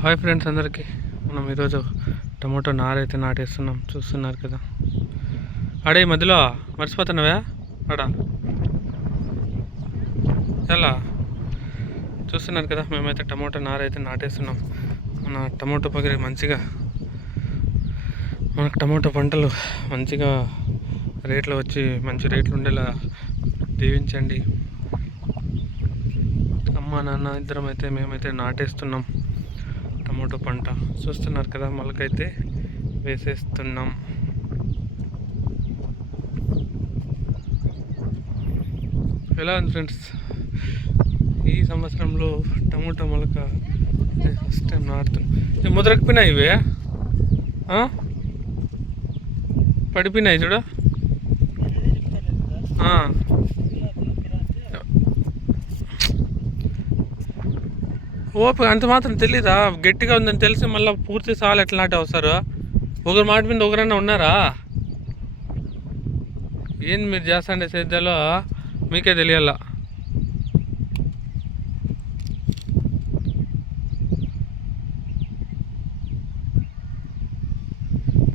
Hi friends అందరికీ. మనం ఈరోజు టమాటో నారైతే నాటేస్తున్నాం, చూస్తున్నారు కదా. ఆడే మధ్యలో మర్చిపోతున్నావా ఆడ ఎలా చూస్తున్నారు కదా. మేమైతే టమాటో నారైతే నాటేస్తున్నాం. మన టమాటో పగిరి మంచిగా, మనకు టమాటో పంటలు మంచిగా రేట్లు వచ్చి మంచి రేట్లు ఉండేలా దీవించండి. అమ్మ నాన్న ఇద్దరం అయితే మేమైతే నాటేస్తున్నాం టమాటో పంట. చూస్తున్నారు కదా, మొలకైతే వేసేస్తున్నాం. ఎలా ఉంది ఫ్రెండ్స్, ఈ సంవత్సరంలో టమాటో మొలక ఫస్ట్ టైం నాటుతున్నాం. ముద్రకపోయినాయి ఇవే, పడిపోయినాయి చూడ. ఓపిక అంత మాత్రం తెలీదా? గట్టిగా ఉందని తెలిసి మళ్ళీ పూర్తి సాలు ఎట్లా నాటి వస్తారు? ఒకరి మాట మీద ఒకరన్నా ఉన్నారా? ఏంది మీరు చేస్తాండే సేద్యాలో మీకే తెలియాల.